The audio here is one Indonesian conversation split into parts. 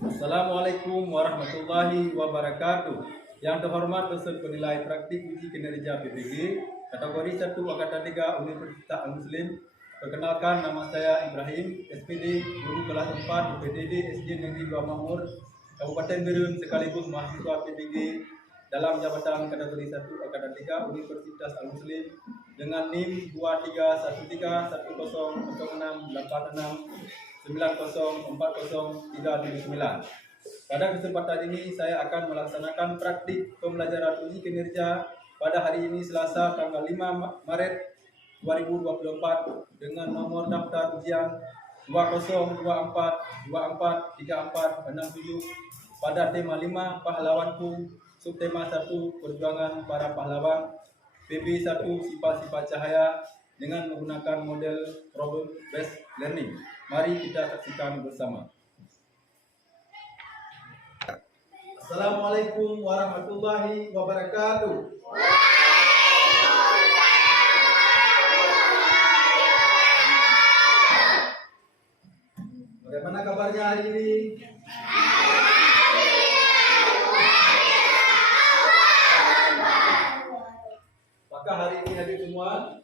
Assalamualaikum warahmatullahi wabarakatuh. Yang terhormat dosen penilai praktik uji kinerja PPG kategori 1 angkatan 3 Universitas Al-Muslim. Perkenalkan, nama saya Ibrahim, SPD, guru kelas 4 UPTD SD Negeri 2 Makmur, Kabupaten Berun, sekaligus mahasiswa PPG dalam jabatan kategori 1 angkatan 3 Universitas Al-Muslim dengan NIM 231310868690403039. Pada kesempatan ini saya akan melaksanakan praktik pembelajaran uji kinerja pada hari ini Selasa tanggal 5 Maret 2024 dengan nomor daftar ujian 2024243467 pada tema 5 pahlawanku, subtema 1 perjuangan para pahlawan, PB1 sifat-sifat cahaya dengan menggunakan model problem based learning. Mari kita saksikan bersama. Assalamualaikum warahmatullahi wabarakatuh. Bagaimana kabarnya hari ini? Apakah hari ini hadir semua?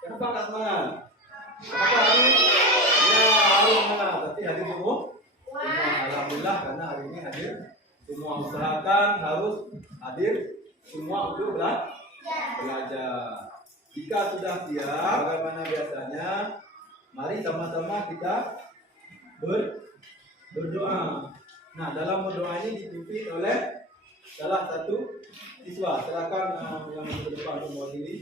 Kenapa nggak semangat? Apakah hari ini? Ya, harus semangat. Tapi hadir semua? Alhamdulillah, karena hari ini hadir semua. Usahakan harus hadir semua untuk belajar. Jika sudah siap, bagaimana biasanya? Mari sama-sama kita berdoa. Nah, dalam berdoa ini dipimpin oleh salah satu siswa. Silakan yang ke depan untuk mewakili.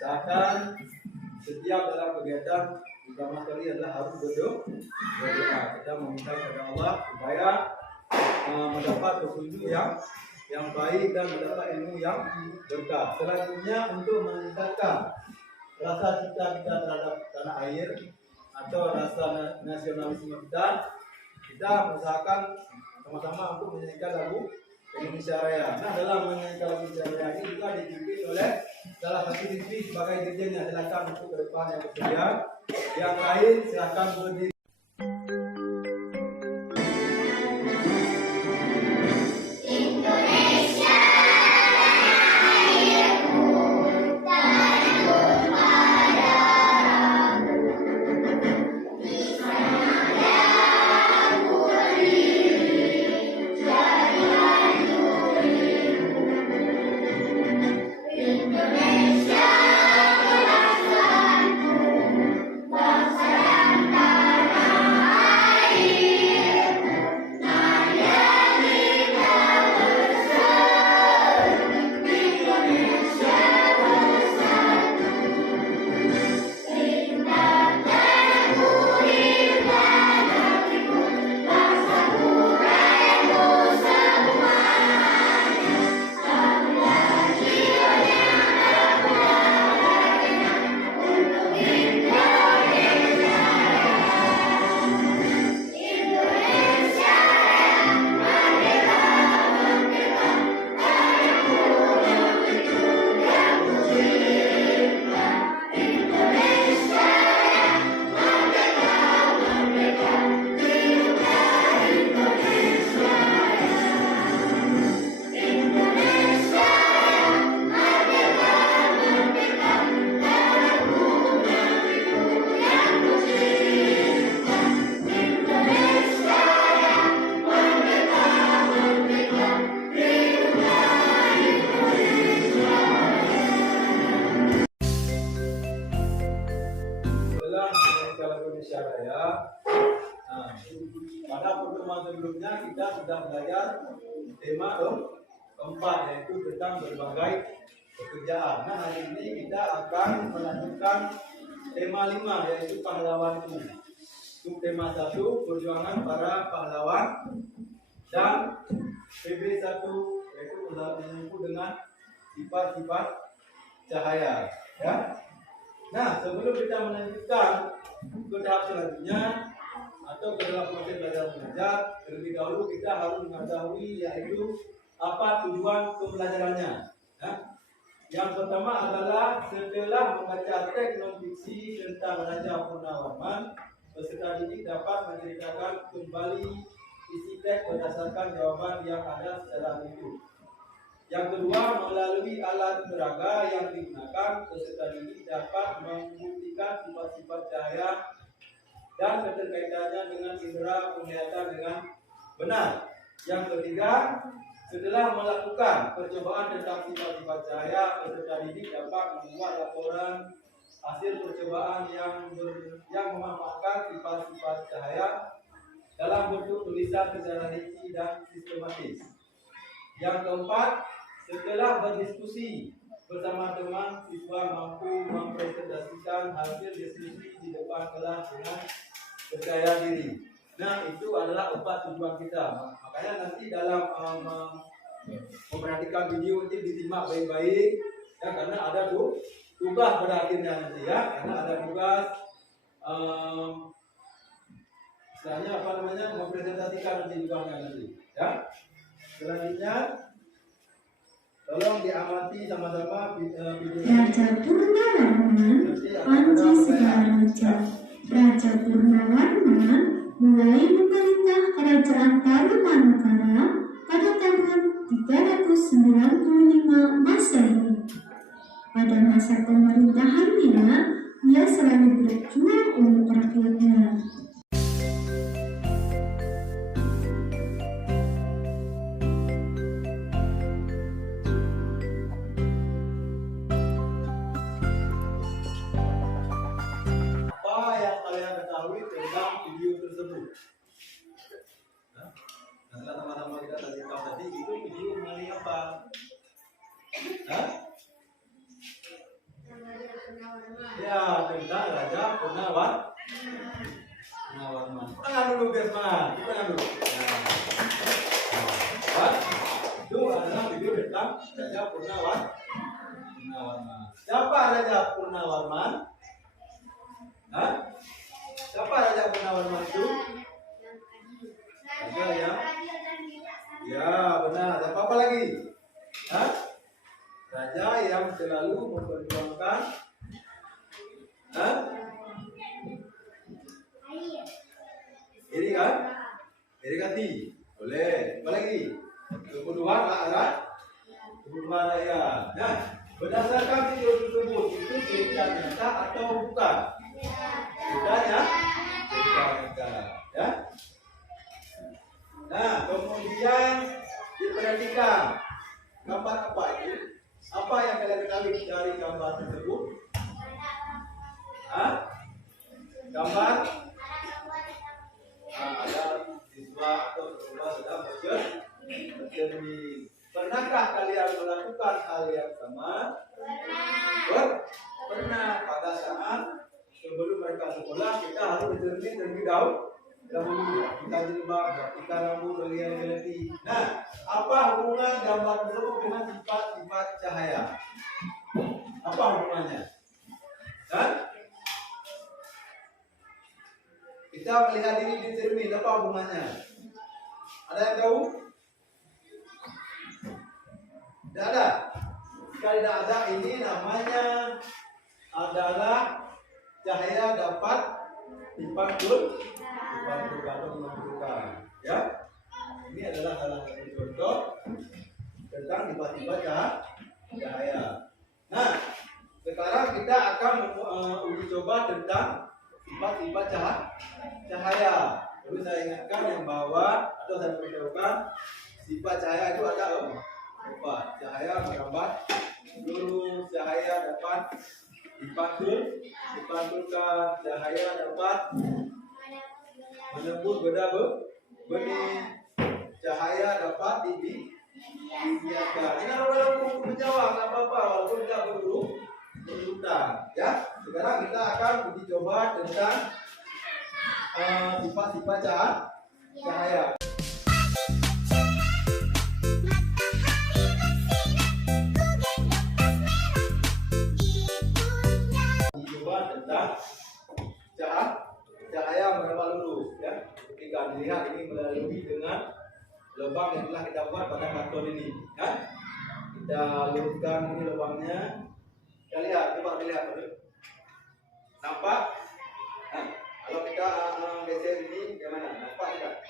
Usahakan setiap dalam kegiatan utama sekali adalah harus berdoa. Kita meminta kepada Allah supaya mendapat petunjuk yang baik dan mendapat ilmu yang berkah. Selanjutnya, untuk meningkatkan rasa cinta kita terhadap tanah air atau rasa nasionalisme kita usahakan sama-sama untuk menyanyikan lagu Indonesia Raya. Nah, dalam menyanyikan lagu Indonesia Raya ini juga dipimpin oleh salah satu siswi sebagai dirjennya. Silakan untuk ke depan yang bersedia. Yang lain silakan berdiri. Indonesia Raya. Nah, pada pertemuan sebelumnya kita sudah belajar tema keempat, yaitu tentang berbagai pekerjaan. Nah, hari ini kita akan melanjutkan tema 5, yaitu pahlawanku. Untuk tema 1, perjuangan para pahlawan. dan PB1 yaitu menyangkut dengan sifat-sifat cahaya. Ya. Nah, sebelum kita melanjutkan ke tahap selanjutnya atau ke dalam proses belajar mengajar, terlebih dahulu kita harus mengetahui yaitu apa tujuan pembelajarannya. Ya. Yang pertama adalah setelah membaca teks non-fiksi tentang Raja Purnawarman, peserta didik dapat menceritakan kembali isi teks berdasarkan jawaban yang ada secara rinci. Yang kedua, melalui alat peraga yang digunakan, peserta didik dapat membuktikan sifat-sifat cahaya dan keterkaitannya dengan indera penglihatan dengan benar. Yang ketiga, setelah melakukan percobaan tentang sifat-sifat cahaya, peserta didik dapat membuat laporan hasil percobaan yang memanfaatkan sifat-sifat cahaya dalam bentuk tulisan secara rinci dan sistematis. Yang keempat, setelah berdiskusi bersama teman, siswa mampu mempresentasikan hasil diskusi di depan kelas dengan percaya diri. Nah, itu adalah 4 tujuan kita. Makanya nanti dalam memperhatikan video ini disimak baik-baik, ya, karena ada tugas pada akhirnya nanti, ya, karena ada tugas istilahnya apa namanya, mempresentasikan nanti tugasnya nanti, ya. Selanjutnya, tolong diamati sama-sama video. Raja Purnawarman, Panji Segaraja. Raja Purnawarman mulai memerintah kerajaan Tarumanagara pada tahun 395 Masehi. Pada masa pemerintahannya, ia selalu berjuang untuk rakyatnya. Teman-teman kita tadi tahu tadi itu video mengenai apa? Hah? Ya, tentang Raja Purnawarman. Tangan dulu guys, man. Tangan dulu. Nah. Itu adalah video tentang Raja Purnawarman. Siapa Raja Purnawarman? Hah? Siapa Raja Purnawarman itu? Raja yang ya benar. Apa lagi? Hah? Raja yang selalu memperjuangkan iri kan? Iri hati. Boleh. Apa lagi? Kebutuhan rakyat. Nah, berdasarkan video tersebut itu cerita nyata atau bukan? Ceritanya cerita nyata. Ya. Nah, kemudian diperhatikan gambar apa itu? Apa yang kalian ketahui dari gambar tersebut? Hah? Gambar? Ada siswa atau siswa sedang bercermin. Pernahkah kalian melakukan hal yang sama? Pernah. Pada saat sebelum mereka sekolah, kita harus bercermin terlebih dahulu. Kita jilbab, kita rambut berlian-lian. Nah, apa hubungan gambar tersebut dengan sifat-sifat cahaya? Apa hubungannya? Hah? Kita melihat diri di cermin, apa hubungannya? Ada yang tahu? Tidak ada. Jika tidak ada, ini namanya adalah cahaya dapat dipantul-pantulkan. Ya, ini adalah salah satu contoh tentang sifat-sifat cahaya. Nah, sekarang kita akan uji coba tentang sifat-sifat cahaya. Perlu saya ingatkan yang bahwa atau saya beritahukan sifat cahaya itu ada 4. Cahaya merambat lurus, cahaya dapat dipantulkan, cahaya dapat menembus benda benih, cahaya dapat dibiarkan. Ini kalau menjawab tak apa-apa walaupun tidak berurutan. Ya, sekarang kita akan uji coba tentang sifat-sifat cahaya. lubang yang telah kita buat pada karton ini, kan? Kita luruskan ini lubangnya. Kita lihat, coba lihat dulu. Nampak? Nah, kalau kita geser ini bagaimana? Nampak tidak?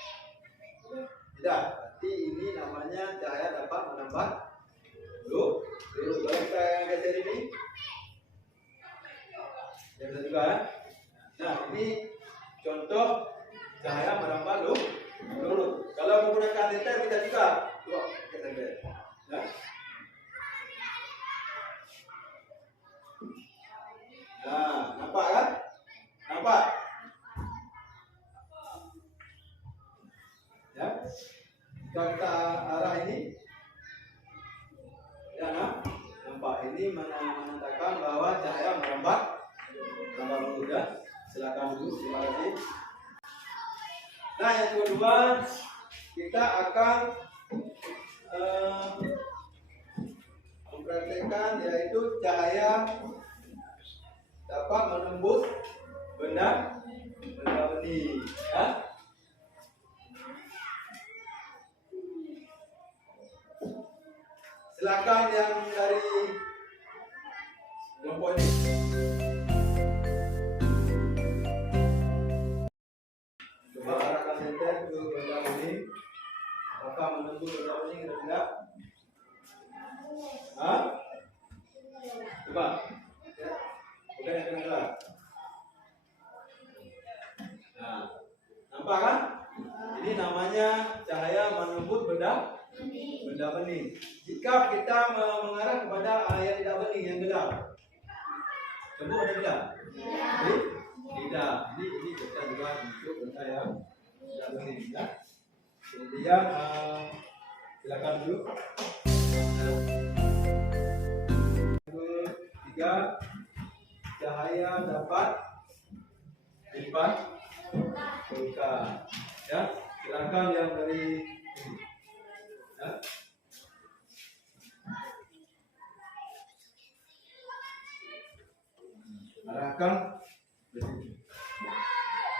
Tidak. Berarti ini namanya cahaya dapat menambah belum. Kalau kita geser ini, ya bisa juga. Nah, ini contoh cahaya menambah lurus. Kalau menggunakan lenter bisa juga. Coba kita lihat. Nah. Nah, nampak kan? Nampak? Ya. Jika kita arah ini, ya, nampak ini menandakan bahwa cahaya merambat lurus ya. Silakan dulu, terima kasih. Nah, yang kedua kita akan mempraktekkan yaitu cahaya dapat menembus benda benih, ya. Silakan yang dari kelompok ini. Coba arahkan lenter ke benda benih. Apakah menembus benda benih atau tidak? Hah? Coba. Ya. Bukan yang kedua. Nah, nampak kan? Ini namanya cahaya menembus benda bening. Jika kita mengarah kepada yang tidak bening, yang gelap, coba ada gelap? Tidak. Ini kita juga untuk benda yang tidak bening. Ya. Kemudian silakan dulu. Tiga, cahaya dapat dipantulkan. Ya, silakan yang dari ini. Ya.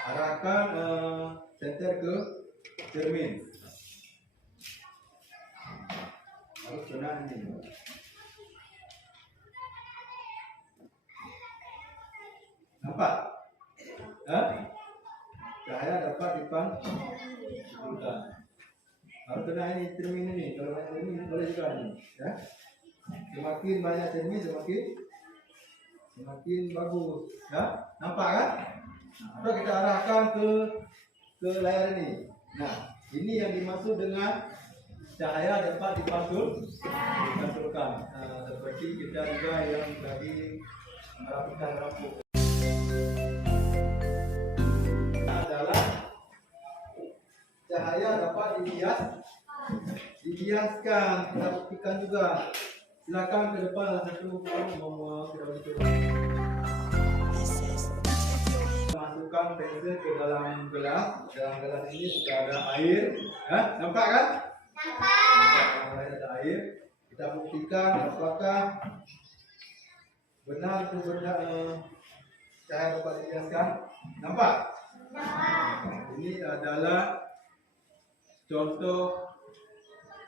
Arahkan senter ke cermin. Harus kena ini. Nampak? Ya? Cahaya dapat dipantulkan. Harus kena ini cermin ini. Kalau banyak cermin boleh juga ini. Ya? Semakin banyak cermin semakin bagus. Ya? Nampak kan? Nah, kita arahkan ke layar ini. Nah, ini yang dimaksud dengan cahaya dapat dipantulkan. Seperti kita juga yang tadi merapikan rambut. Adalah cahaya dapat dibiaskan. Kita buktikan juga. Silakan ke depan satu mau kita coba. Masukkan pensel ke dalam gelas. Dalam gelas ini sudah ada air. Nampak kan? Nampak. Ada air. Kita buktikan apakah benar itu benda cahaya dapat dibiaskan. Nampak? Ini adalah contoh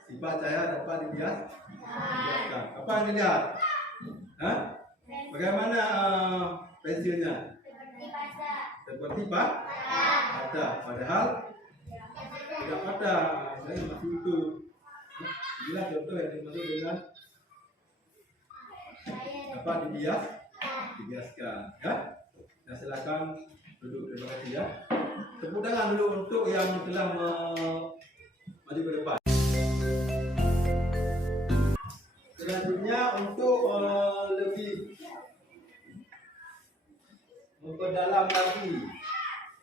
sifat cahaya dapat dibiaskan. Apa yang dilihat? Bagaimana pensilnya? Seperti pada, padahal tidak pada. Saya masih itu. Inilah contoh yang dimaksud dengan dapat dibiaskan. Ya. Nah, silakan duduk, terima kasih ya. Tepuk tangan dulu untuk yang telah maju ke depan. Selanjutnya untuk lebih memperdalam lagi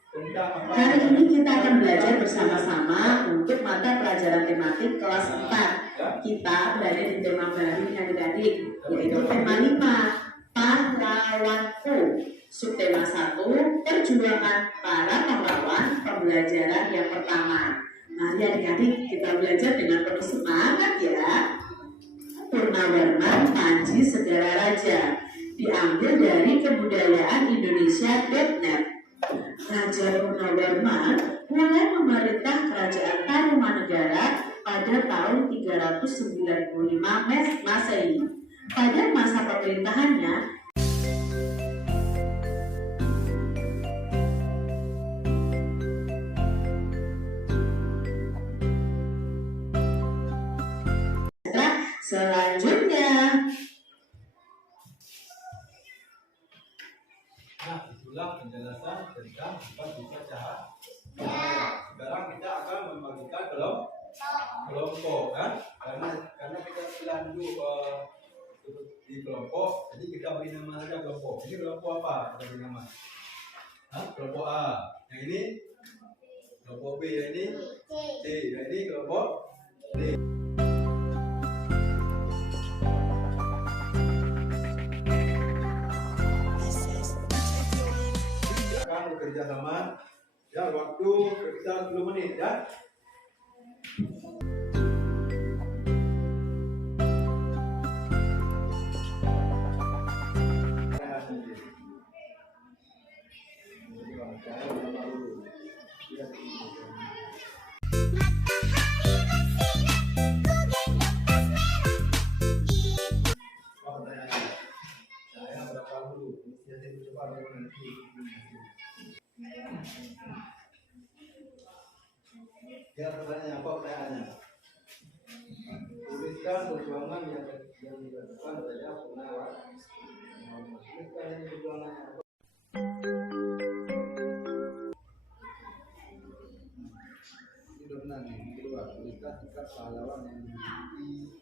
tentang apa. Hari ini kita akan belajar bersama-sama untuk mata pelajaran tematik kelas 4. Kita berada di tema baru adik-adik, yaitu tema 5, pahlawanku. Subtema 1, perjuangan para pahlawan pembelajaran yang pertama. Mari adik-adik kita belajar dengan penuh semangat ya. Purnawarman Panji Segara Raja, diambil dari kebudayaan Indonesia.net. Raja Purnawarman mulai memerintah kerajaan Tarumanegara pada tahun 395 Masehi. Pada masa pemerintahannya, selanjutnya. Nah, itulah penjelasan tentang sifat duka cahaya. Sekarang kita akan membagikan kelompok, kan? Karena kita telah dulu di kelompok, jadi kita beri nama saja kelompok. Ini kelompok apa? Kita beri nama. Kelompok A. Yang ini kelompok B. Yang ini C. Yang ini kelompok D. Bekerja sama ya, waktu sekitar 10 menit ya. Ya, pertanyaannya apa pertanyaannya? Tuliskan perjuangan yang dilakukan oleh Purnawirawan. Tuliskan ini perjuangannya apa? Ini benar nih, kedua, tuliskan sikap pahlawan yang dimiliki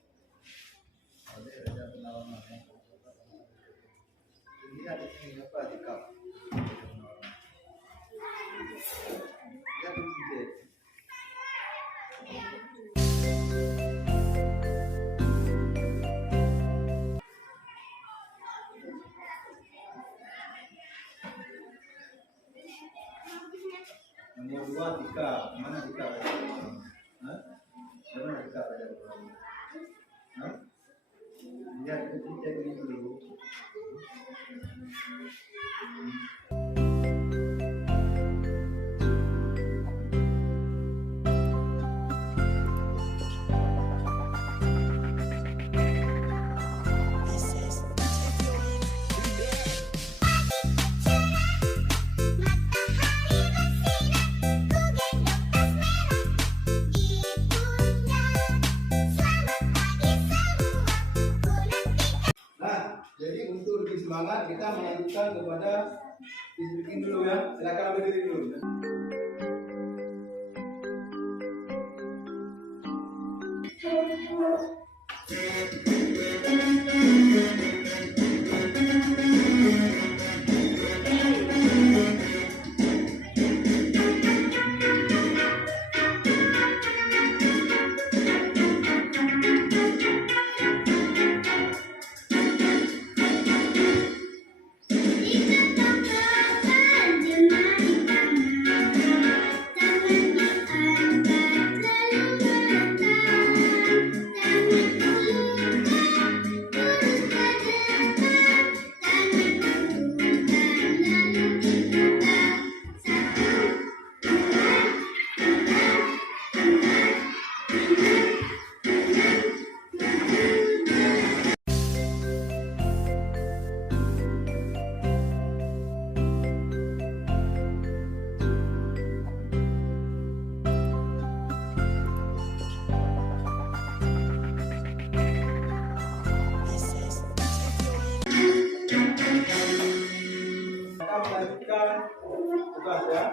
oleh Raja Purnawirawan. Lihat di sini apa sikap? Lihat di sini. Nomor 2 Tika, mana Tika? Mana Tika pada orang? Lihat itu cek ini dulu. Jadi untuk lebih semangat kita melanjutkan kepada disiplin dulu ya. Silakan berdiri dulu. Tugas ya.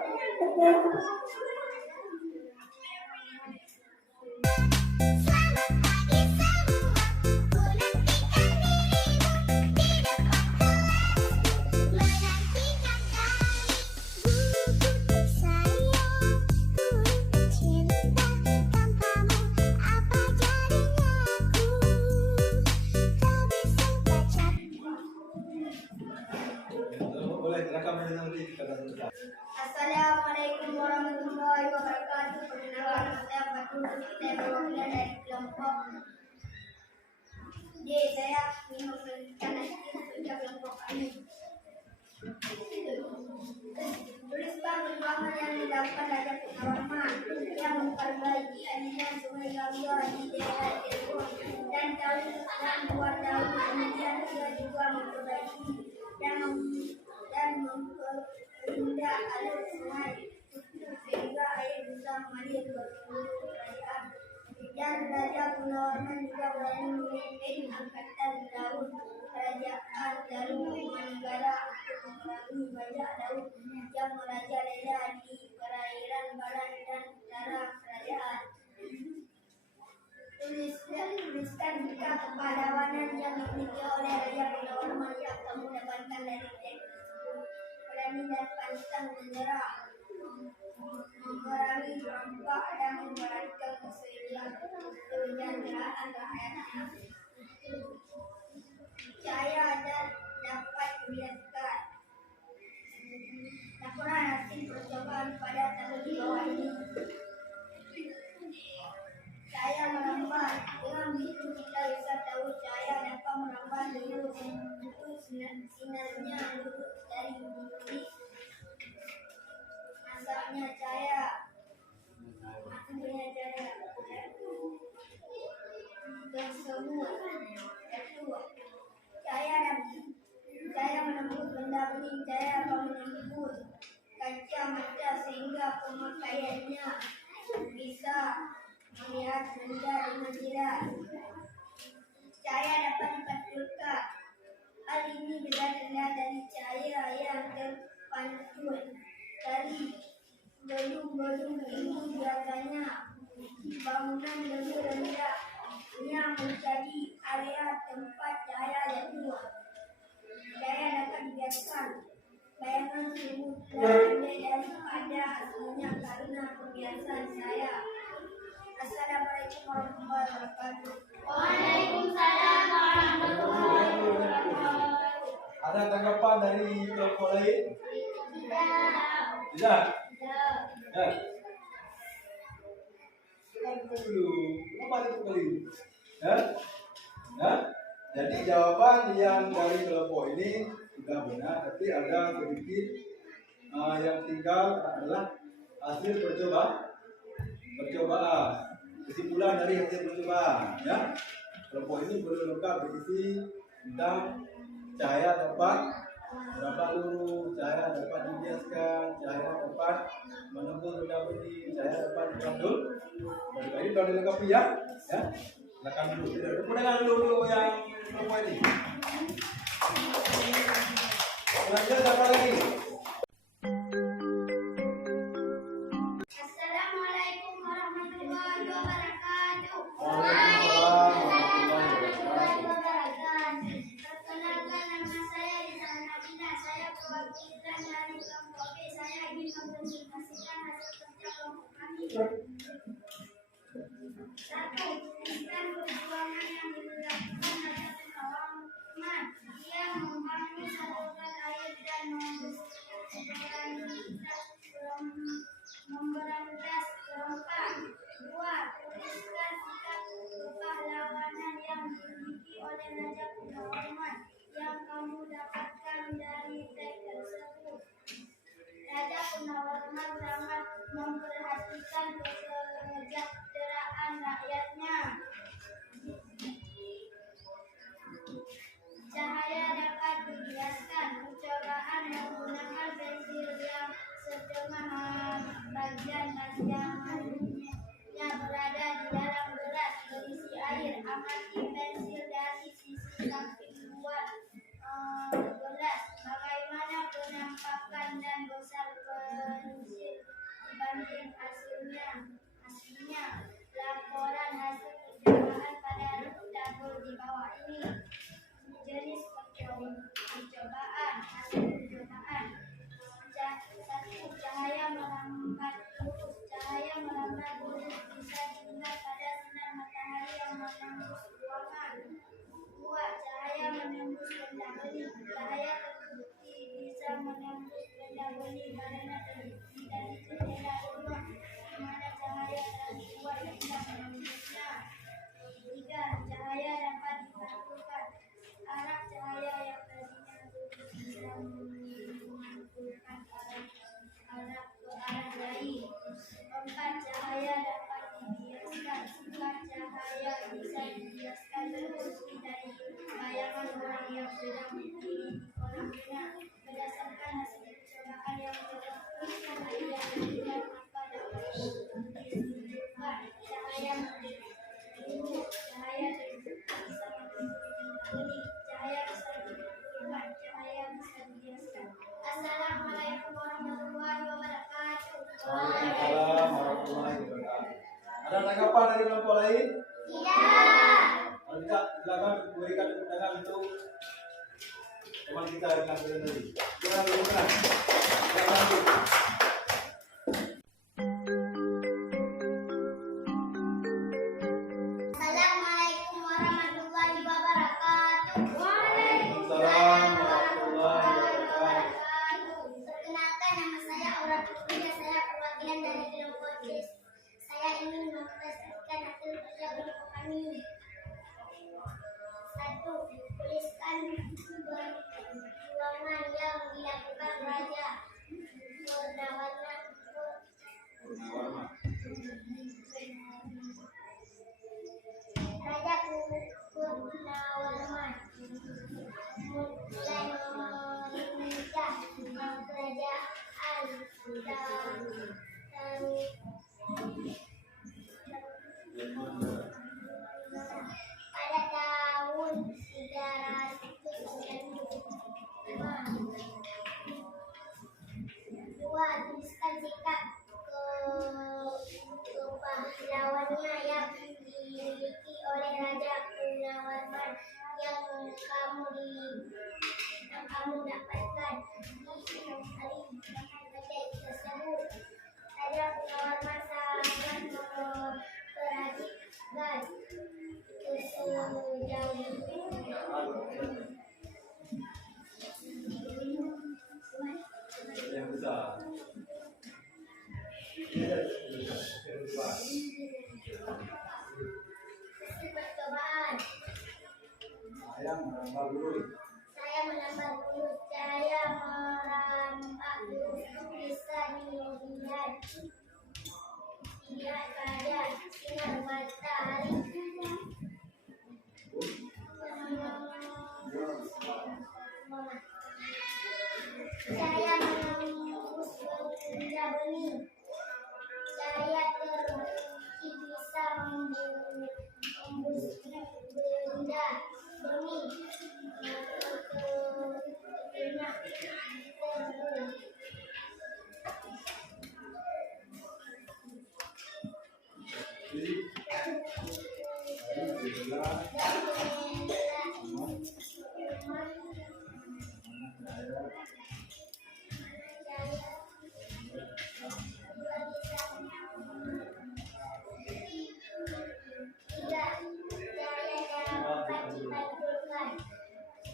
Assalamualaikum warahmatullahi wabarakatuh. Perkenalkan saya Fatul. Saya perwakilan dari kelompok D. Saya ingin memperkenalkan kerja kelompok kami. Tuliskan perjuangan yang dilakukan Raja Purnawirawan yang memperbaiki aliran Sungai Galian juga memperbaiki dan memperindah alur sungai sehingga air bisa mengalir ke seluruh kerajaan. Dan Raja Gunawarman juga berani memimpin angkatan laut kerajaan Darumanegara untuk memerangi bajak laut yang merajalela di perairan barat dan utara kerajaan. Tuliskan jika kepahlawanan yang dimiliki oleh Raja Gunawarman yang kamu dapatkan dari teks tersebut. Berani dan pantang menyerah, memerangi perampok dan memperhatikan kesejahteraan rakyatnya. Percaya dan dapat dibiarkan. Laporan hasil percobaan pada tahun di bawah ini. Cahaya merambat. Dengan begitu kita bisa tahu cahaya dapat merambat dulu untuk sinarnya lurus dari bumi. Asalnya cahaya. Aku punya cahaya. Bersemua. Kedua. Cahaya menembus benda bening. Cahaya akan menembus kaca mata sehingga pemakaiannya bisa melihat benda dengan jelas. Cahaya dapat dipantulkan. Hal ini bila terlihat dari cahaya yang terpantul dari gedung-gedung ini biasanya bangunan lebih rendah yang menjadi area tempat cahaya jatuh. Cahaya dapat dibiarkan. Bayangan sungguh lebih daripada aslinya karena kebiasaan saya. Assalamualaikum warahmatullahi wabarakatuh. Waalaikumsalam warahmatullahi wabarakatuh. Ada tanggapan dari kelompok lain? Tidak. Ya. Silakan dulu. Kenapa itu kali? Ya? Ya? Jadi jawaban yang dari kelompok ini sudah benar, tapi ada sedikit yang tinggal adalah hasil percobaan. Kesimpulan dari hasil percobaan, ya. Kelompok ini belum lengkap berisi tentang cahaya dapat merambat lurus, cahaya dapat dibiaskan, cahaya dapat menembus benda bening, cahaya dapat dipantul. Ini sudah dilengkapi, ya. Ya. Silakan dulu. Tepuk tangan dulu yang kelompok ini. Selanjutnya siapa lagi? Assalamualaikum warahmatullahi wabarakatuh. Perkenalkan, nama saya Isan Nabila. Saya perwakilan dari kelompok B. Saya ingin mempresentasikan hasil kerja kelompok kami. 1. Tuliskan perjuangan yang dilakukan Raja Gunawarman. Dia membangun saluran air dan memberantas perompak. 2. Tuliskan sikap kepahlawanan yang dimiliki oleh Raja Gunawarman yang kamu dapatkan dari teks tersebut. Raja Gunawarman sangat memperhatikan kesejahteraan rakyatnya. Cahaya dapat dibiaskan. Percobaan menggunakan pensil yang setengah bagian yang berada di dalam gelas berisi air. Amati pensil dari sisi samping luar gelas. Bagaimana penampakan dan besar pensil dibanding aslinya. Laporan hasil percobaan pada tabel di bawah ini. Jenis percobaan. Hasil percobaan. 1. Cahaya merambat lurus. Cahaya merambat lurus bisa dilihat pada sinar matahari yang menembus ruangan. 2. Cahaya menembus benda bening. Cahaya terbukti bisa menembus benda bening karena terbukti dari jendela rumah di mana cahaya terlalu kuat tidak menembusnya. 3. Cahaya dapat dipantulkan. Arah cahaya yang tadinya lurus bisa memantulkan arah ke arah lain. 4. Cahaya dapat dibiaskan. Sikap cahaya bisa dibiaskan seperti dari bayangan orang yang sedang kelompok lain? Tidak. Kalau tidak, silakan berikan tepuk tangan untuk teman kita yang lakukan tadi. Silakan berikan. Silakan. Assalamualaikum warahmatullahi wabarakatuh. Waalaikumsalam warahmatullahi wabarakatuh. Perkenalkan, nama saya Aura Putri, saya perwakilan dari kelompok C. Saya ingin mempresentasikan hasil kerja kelompok kami. 1. Tuliskan perjuangan yang dilakukan Raja Purnawarman. Raja Purnawarman mulai memerintah kerajaan pada tahun 395. 2. Tuliskan sikap kepahlawannya yang dimiliki oleh Raja Purnawarman yang kamu dapatkan di hari kemerdekaan tersebut. Raja Purnawarman sangat memperhatikan sejauh Yang besar. Yang besar. sesi percobaan. Saya menambah lurus. Saya menambah lurus, saya merampak lurus bisa dilihat saja sinar matahari. Saya menembus benda benih. Saya terbukti bisa menembus benda benih.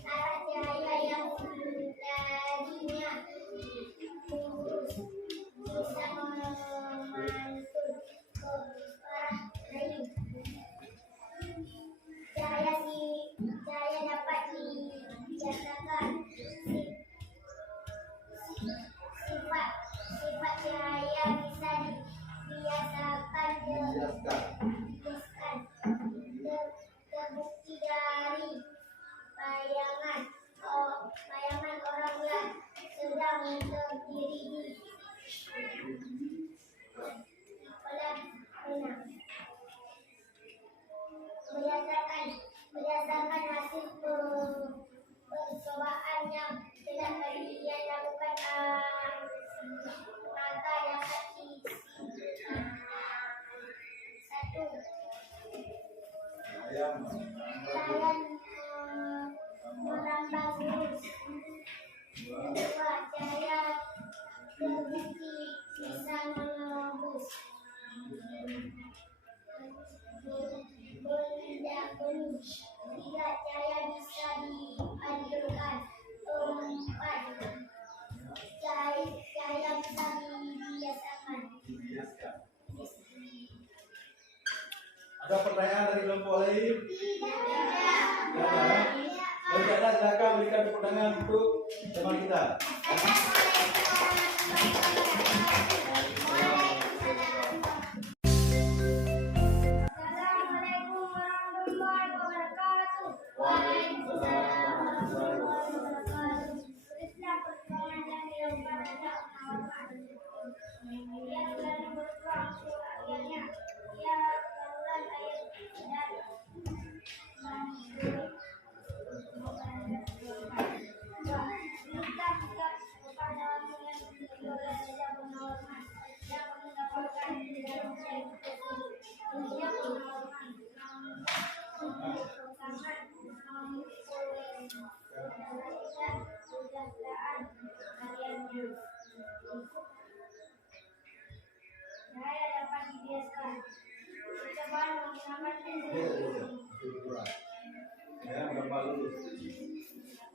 Arah cahaya yang tadinya lurus bisa memantul ke arah lain. Cahaya dapat dibiasakan. Sifat cahaya bisa dibiasakan terbukti dari bayangan orang yang sedang terdiri di kolam renang. Berdasarkan hasil percobaan yang telah kalian lakukan, maka dapat disimpulkan. 1. Saya merambah lurus. 2. Saya terbukti bisa menembus benda benih. 3. Cahaya bisa dialirkan. 4. Cahaya bisa dibiasakan. Ada pertanyaan dari kelompok lain? Tidak. Tidak ada. Kalau tidak ada, silakan berikan tepuk tangan untuk teman kita. Assalamualaikum warahmatullahi wabarakatuh. Waalaikumsalam warahmatullahi wabarakatuh. Tulislah perjuangan yang dilakukan Raja Purnawarman. Dia selalu berjuang untuk rakyatnya. Dia saluran air dari minta sikap kepada yang dimiliki oleh Raja Purnawarman yang mendapatkan dari Raja Purnawarman. Saya dapat dibiarkan. Percobaan menyelamatkan Dia ada ukuran. Ya, berapa lulus?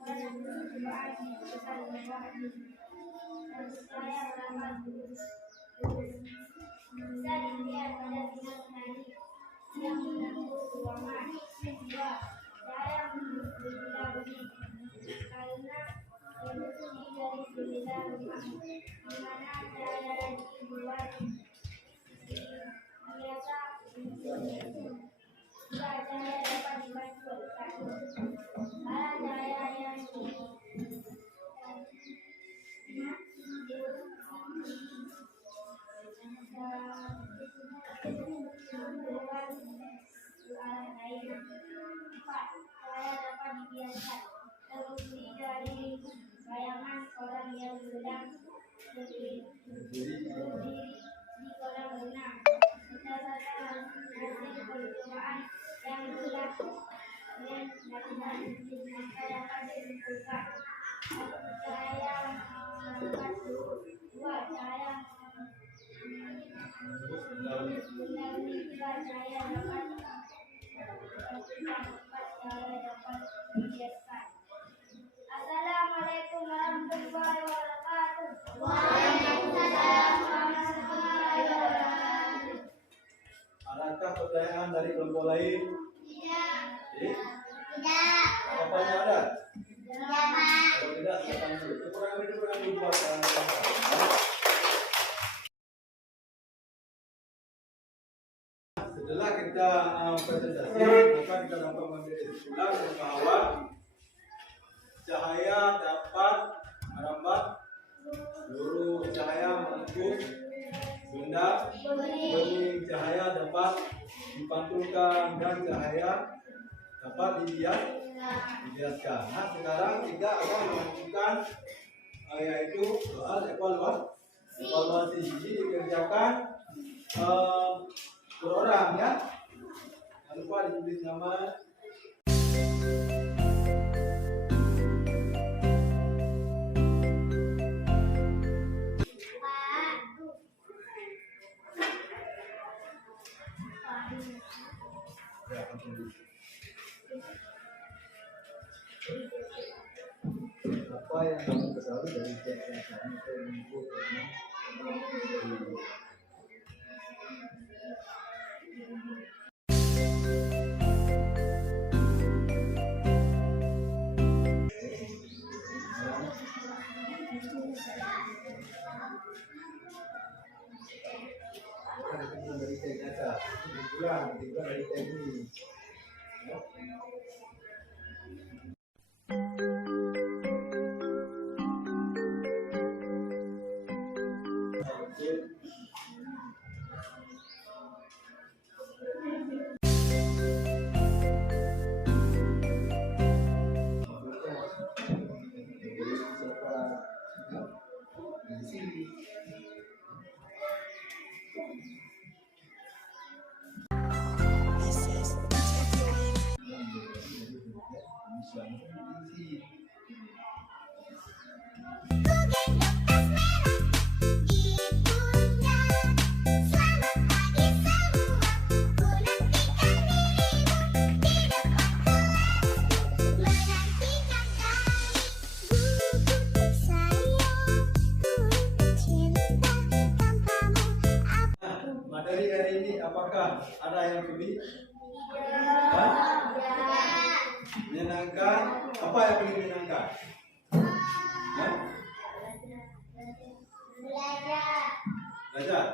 percobaan besar berbuat. Dan saya melakukan bisa dilihat pada bidang tadi yang menanggung ruangan. Dua, saya berbilang karena itu dari berbeda rumah di mana saya lagi buat biasa jika saya dapat dibantu karena saya yang saya dapat dibiarkan terbukti dari bayangan orang yang sedang berdiri di kolam renang berdasarkan hasil percobaan yang jelas dan maka dapat ditentukan saya melakukan dua saya saya dapat Assalamualaikum warahmatullahi wabarakatuh. Waalaikumsalam warahmatullahi wabarakatuh. Adakah pertanyaan dari kelompok lain? Tidak. Tidak. Jawabannya ada? Tidak. Kalau tidak, silakan dulu. Kurang lebih buat setelah kita presentasi, maka kita dapat mengambil kesimpulan bahwa cahaya dapat merambat seluruh cahaya menembus benda, benih cahaya dapat dipantulkan dan cahaya dapat dibiaskan. Nah, sekarang kita akan melakukan yaitu soal evaluasi. Ini dikerjakan per orang ya. Jangan lupa ditulis nama. Apa yang kamu ketahui dari cek yang kami input? Dari cek data, kebetulan dari cek ini. Materi hari ini apakah ada yang lebih menyenangkan? Apa yang paling menyenangkan? Belajar.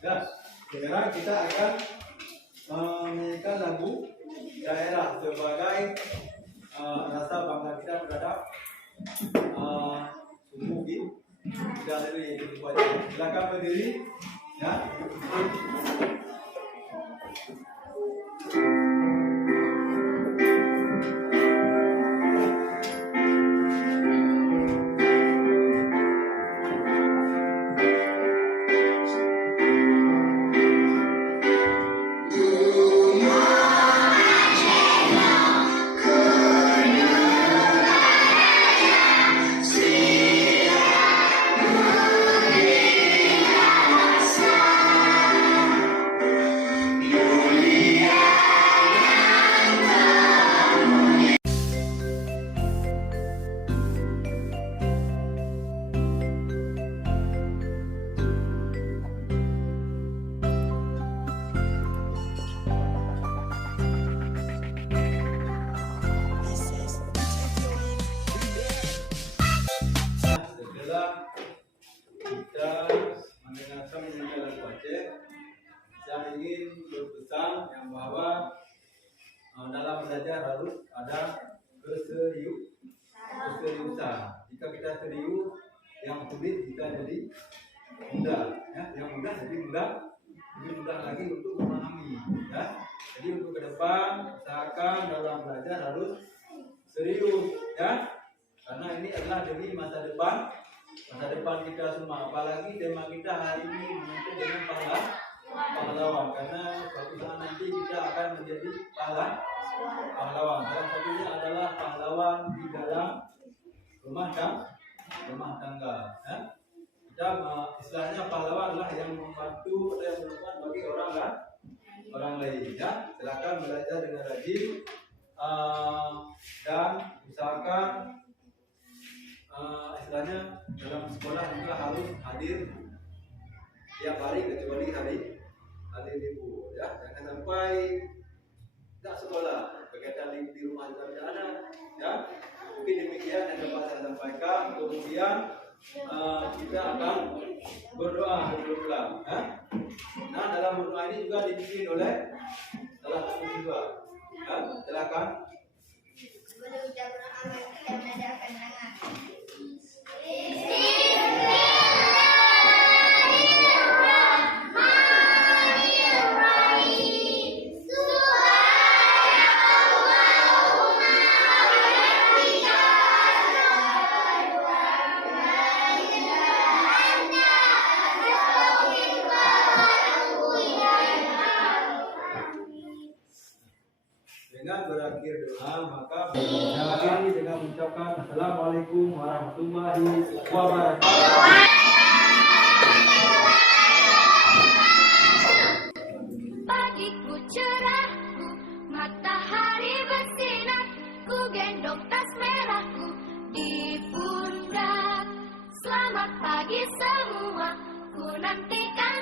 Ya. Sekarang kita akan menyanyikan lagu daerah sebagai rasa bangga kita terhadap suku kita dari tempatnya. Silakan berdiri, ya. berpesan yang bahwa dalam belajar harus ada keseriusan. Jika kita serius, yang sulit kita jadi mudah, ya. Yang mudah jadi mudah, lebih mudah lagi untuk memahami, ya. Jadi untuk ke depan usahakan dalam belajar harus serius, ya. Karena ini adalah demi masa depan kita semua. Apalagi tema kita hari ini menyangkut dengan pahlawan. Karena suatu saat nanti kita akan menjadi pahlawan. Salah satunya adalah pahlawan di dalam rumah tangga. Ya. Kita istilahnya pahlawan adalah yang membantu atau yang bermanfaat bagi orang lain. Ya. Silakan belajar dengan rajin dan usahakan istilahnya dalam sekolah juga harus hadir tiap hari kecuali hari libur. Ya. Jangan sampai tidak sekolah berkaitan di rumah juga tidak ada. Ya. Mungkin demikian yang dapat saya sampaikan. Kemudian kita akan berdoa berulang. Ya. Nah, dalam berdoa ini juga dipimpin oleh salah satu siswa. Ya, silakan. Sebelum kita berdoa, mari kita menadahkan tangan. Dengan berakhir doa maka berakhir dengan mengucapkan Assalamualaikum warahmatullahi wabarakatuh. Pagiku cerahku, matahari bersinar, ku gendong tas merahku di pundak. Selamat pagi semua, ku nantikan